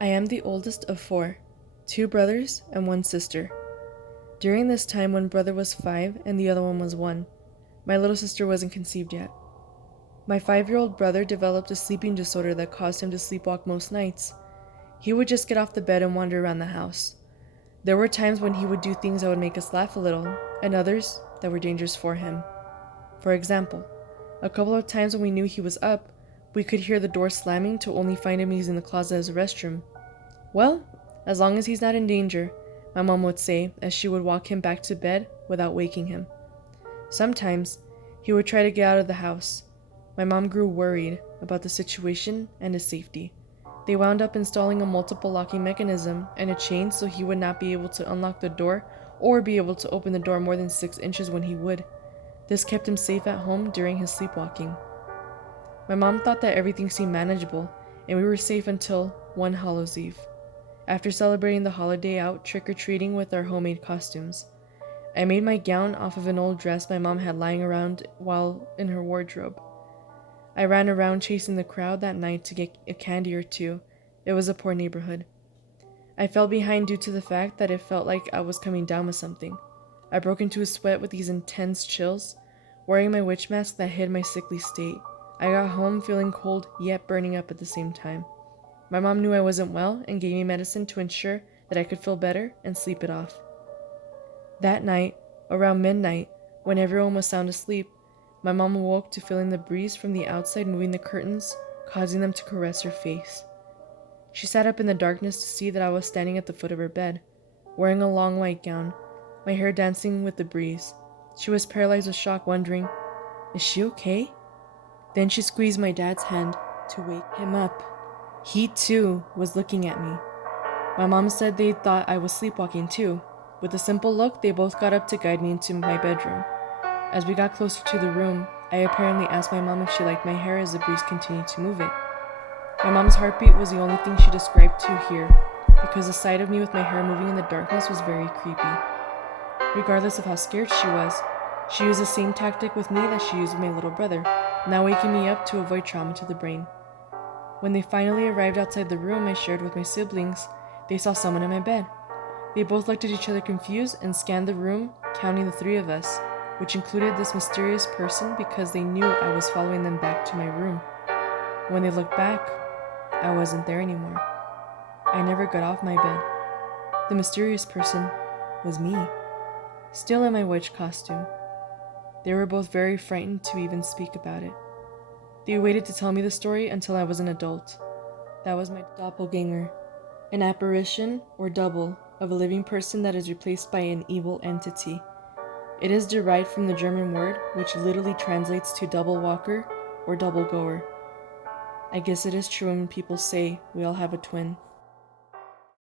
I am the oldest of four, two brothers and one sister. During this time, one brother was 5 and the other one was 1. My little sister wasn't conceived yet. My 5-year-old brother developed a sleeping disorder that caused him to sleepwalk most nights. He would just get off the bed and wander around the house. There were times when he would do things that would make us laugh a little, and others that were dangerous for him. For example, a couple of times when we knew he was up, we could hear the door slamming to only find him using the closet as a restroom. Well, as long as he's not in danger, my mom would say as she would walk him back to bed without waking him. Sometimes, he would try to get out of the house. My mom grew worried about the situation and his safety. They wound up installing a multiple locking mechanism and a chain so he would not be able to unlock the door or be able to open the door more than 6 inches when he would. This kept him safe at home during his sleepwalking. My mom thought that everything seemed manageable, and we were safe until one Hallows Eve, after celebrating the holiday out trick-or-treating with our homemade costumes. I made my gown off of an old dress my mom had lying around while in her wardrobe. I ran around chasing the crowd that night to get a candy or two. It was a poor neighborhood. I fell behind due to the fact that it felt like I was coming down with something. I broke into a sweat with these intense chills, wearing my witch mask that hid my sickly state. I got home feeling cold yet burning up at the same time. My mom knew I wasn't well and gave me medicine to ensure that I could feel better and sleep it off. That night, around midnight, when everyone was sound asleep, my mom awoke to feeling the breeze from the outside moving the curtains, causing them to caress her face. She sat up in the darkness to see that I was standing at the foot of her bed, wearing a long white gown, my hair dancing with the breeze. She was paralyzed with shock, wondering, "Is she okay?" Then she squeezed my dad's hand to wake him up. He, too, was looking at me. My mom said they thought I was sleepwalking, too. With a simple look, they both got up to guide me into my bedroom. As we got closer to the room, I apparently asked my mom if she liked my hair as the breeze continued to move it. My mom's heartbeat was the only thing she described to hear, because the sight of me with my hair moving in the darkness was very creepy. Regardless of how scared she was, she used the same tactic with me that she used with my little brother, now waking me up to avoid trauma to the brain. When they finally arrived outside the room I shared with my siblings, they saw someone in my bed. They both looked at each other confused and scanned the room, counting the 3 of us, which included this mysterious person because they knew I was following them back to my room. When they looked back, I wasn't there anymore. I never got off my bed. The mysterious person was me, still in my witch costume. They were both very frightened to even speak about it. They waited to tell me the story until I was an adult. That was my doppelganger, an apparition or double of a living person that is replaced by an evil entity. It is derived from the German word, which literally translates to double walker or double goer. I guess it is true when people say we all have a twin.